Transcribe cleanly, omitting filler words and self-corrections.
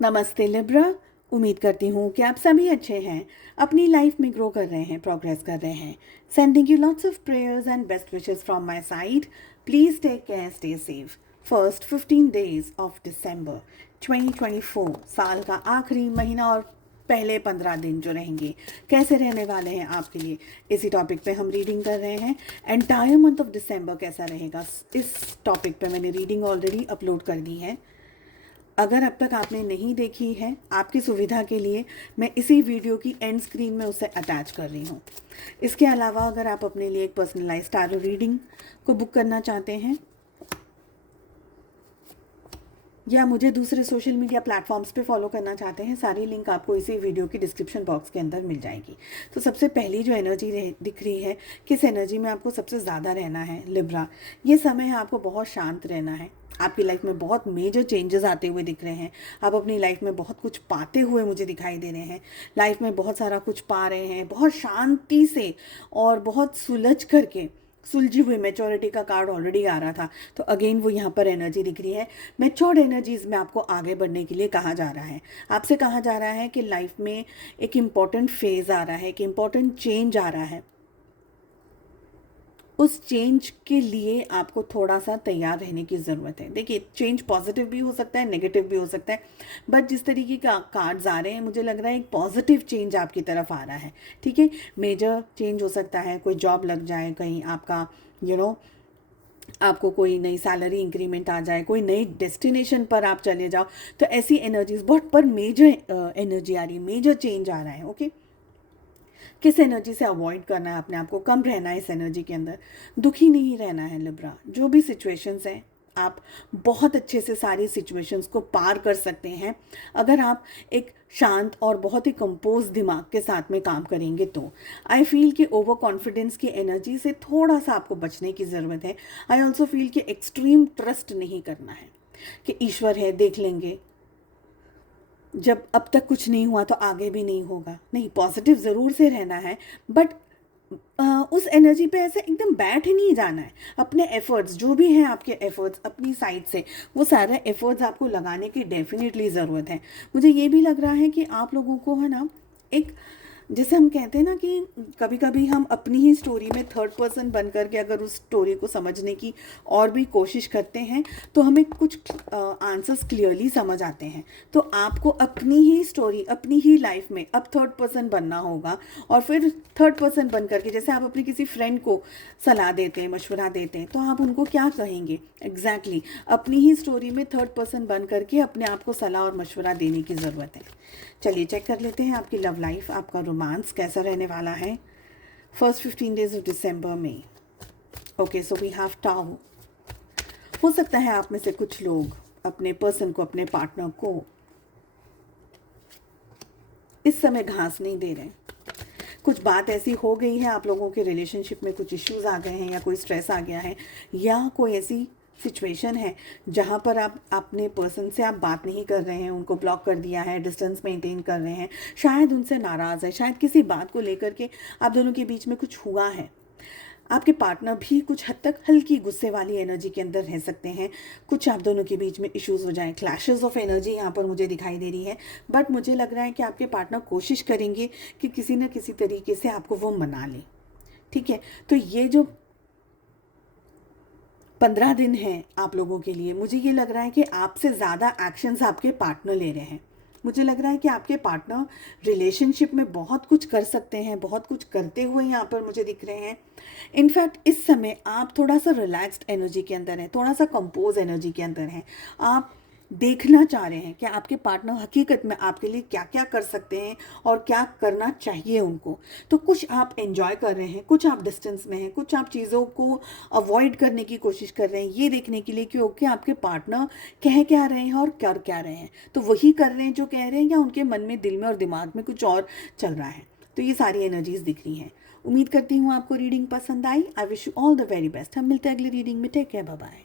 नमस्ते लिब्रा। उम्मीद करती हूँ कि आप सभी अच्छे हैं, अपनी लाइफ में ग्रो कर रहे हैं, प्रोग्रेस कर रहे हैं। Sending you lots of prayers and best wishes from my side. Please take care, stay safe. First 15 days of December 2024, साल का आखिरी महीना और पहले 15 दिन जो रहेंगे, कैसे रहने वाले हैं आपके लिए, इसी टॉपिक पे हम रीडिंग कर रहे हैं। एंटायर मंथ ऑफ दिसंबर कैसा रहेगा, इस टॉपिक पे मैंने रीडिंग ऑलरेडी अपलोड कर दी है। अगर अब तक आपने नहीं देखी है, आपकी सुविधा के लिए मैं इसी वीडियो की एंड स्क्रीन में उसे अटैच कर रही हूँ। इसके अलावा अगर आप अपने लिए एक पर्सनलाइज्ड टैरो रीडिंग को बुक करना चाहते हैं या मुझे दूसरे सोशल मीडिया प्लेटफॉर्म्स पे फॉलो करना चाहते हैं, सारी लिंक आपको इसी वीडियो की डिस्क्रिप्शन बॉक्स के अंदर मिल जाएगी। तो सबसे पहली जो एनर्जी दिख रही है, किस एनर्जी में आपको सबसे ज़्यादा रहना है लिब्रा, ये समय है आपको बहुत शांत रहना है। आपकी लाइफ में बहुत मेजर चेंजेस आते हुए दिख रहे हैं। आप अपनी लाइफ में बहुत कुछ पाते हुए मुझे दिखाई दे रहे हैं। लाइफ में बहुत सारा कुछ पा रहे हैं, बहुत शांति से और बहुत सुलझ करके। सुलझी हुई मैच्योरिटी का कार्ड ऑलरेडी आ रहा था, तो अगेन वो यहाँ पर एनर्जी दिख रही है। मैच्योर्ड एनर्जीज में आपको आगे बढ़ने के लिए कहा जा रहा है। आपसे कहा जा रहा है कि लाइफ में एक इम्पॉर्टेंट फेज आ रहा है, एक इम्पॉर्टेंट चेंज आ रहा है। उस चेंज के लिए आपको थोड़ा सा तैयार रहने की ज़रूरत है। देखिए, चेंज पॉजिटिव भी हो सकता है, नेगेटिव भी हो सकता है, बट जिस तरीके का कार्ड्स आ रहे हैं, मुझे लग रहा है एक पॉजिटिव चेंज आपकी तरफ आ रहा है। ठीक है, मेजर चेंज हो सकता है, कोई जॉब लग जाए, कहीं आपका आपको कोई नई सैलरी इंक्रीमेंट आ जाए, कोई नई डेस्टिनेशन पर आप चले जाओ, तो ऐसी एनर्जीज बहुत पर मेजर एनर्जी आ रही है, मेजर चेंज आ रहा है। ओके, किस एनर्जी से अवॉइड करना है अपने आप को, कम रहना है इस एनर्जी के अंदर, दुखी नहीं रहना है लिब्रा। जो भी सिचुएशंस हैं, आप बहुत अच्छे से सारी सिचुएशंस को पार कर सकते हैं अगर आप एक शांत और बहुत ही कंपोज दिमाग के साथ में काम करेंगे। तो आई फील कि ओवर कॉन्फिडेंस की एनर्जी से थोड़ा सा आपको बचने की ज़रूरत है। आई ऑल्सो फील कि एक्सट्रीम ट्रस्ट नहीं करना है कि ईश्वर है, देख लेंगे, जब अब तक कुछ नहीं हुआ तो आगे भी नहीं होगा। नहीं, पॉजिटिव ज़रूर से रहना है, बट उस एनर्जी पे ऐसे एकदम बैठ ही नहीं जाना है। अपने एफर्ट्स जो भी हैं, आपके एफर्ट्स अपनी साइड से, वो सारे एफर्ट्स आपको लगाने की डेफिनेटली ज़रूरत है। मुझे ये भी लग रहा है कि आप लोगों को है ना, एक जैसे हम कहते हैं ना कि कभी कभी हम अपनी ही स्टोरी में थर्ड पर्सन बन करके अगर उस स्टोरी को समझने की और भी कोशिश करते हैं, तो हमें कुछ आंसर्स क्लियरली समझ आते हैं। तो आपको अपनी ही स्टोरी, अपनी ही लाइफ में अब थर्ड पर्सन बनना होगा, और फिर थर्ड पर्सन बन करके, जैसे आप अपने किसी फ्रेंड को सलाह देते हैं, मशवरा देते हैं, तो आप उनको क्या कहेंगे एग्जैक्टली अपनी ही स्टोरी में थर्ड पर्सन बन करके अपने आप को सलाह और मशवरा देने की ज़रूरत है। चलिए चेक कर लेते हैं आपकी लव लाइफ, आपका रोमांस कैसा रहने वाला है फर्स्ट 15 डेज ऑफ दिसंबर में। Okay, so we have tau. हो सकता है आप में से कुछ लोग अपने पर्सन को, अपने पार्टनर को इस समय घास नहीं दे रहे। कुछ बात ऐसी हो गई है, आप लोगों के रिलेशनशिप में कुछ इश्यूज आ गए हैं, या कोई स्ट्रेस आ गया है, या कोई ऐसी सिचुएशन है जहाँ पर आप अपने पर्सन से आप बात नहीं कर रहे हैं, उनको ब्लॉक कर दिया है, डिस्टेंस मेंटेन कर रहे हैं, शायद उनसे नाराज़ है, शायद किसी बात को लेकर के आप दोनों के बीच में कुछ हुआ है। आपके पार्टनर भी कुछ हद तक हल्की गुस्से वाली एनर्जी के अंदर रह सकते हैं। कुछ आप दोनों के बीच में इश्यूज हो जाएं, क्लैशेस ऑफ एनर्जी यहाँ पर मुझे दिखाई दे रही है। बट मुझे लग रहा है कि आपके पार्टनर कोशिश करेंगे कि किसी न किसी तरीके से आपको वो मना लें। ठीक है, तो ये जो 15 दिन हैं आप लोगों के लिए, मुझे ये लग रहा है कि आपसे ज़्यादा एक्शंस आपके पार्टनर ले रहे हैं। मुझे लग रहा है कि आपके पार्टनर रिलेशनशिप में बहुत कुछ कर सकते हैं, बहुत कुछ करते हुए यहाँ पर मुझे दिख रहे हैं। इनफैक्ट इस समय आप थोड़ा सा रिलैक्स्ड एनर्जी के अंदर हैं, थोड़ा सा कंपोज एनर्जी के अंदर हैं। आप देखना चाह रहे हैं कि आपके पार्टनर हकीकत में आपके लिए क्या क्या कर सकते हैं और क्या करना चाहिए उनको। तो कुछ आप एंजॉय कर रहे हैं, कुछ आप डिस्टेंस में हैं, कुछ आप चीज़ों को अवॉइड करने की कोशिश कर रहे हैं, ये देखने के लिए कि ओके आपके पार्टनर कह क्या रहे हैं और कर क्या रहे हैं, तो वही कर रहे हैं जो कह रहे हैं, या उनके मन में, दिल में और दिमाग में कुछ और चल रहा है। तो ये सारी एनर्जीज दिख रही हैं। उम्मीद करती हूँ आपको रीडिंग पसंद आई। I wish you all the very best. हम मिलते हैं अगली रीडिंग में। Take care, bye bye.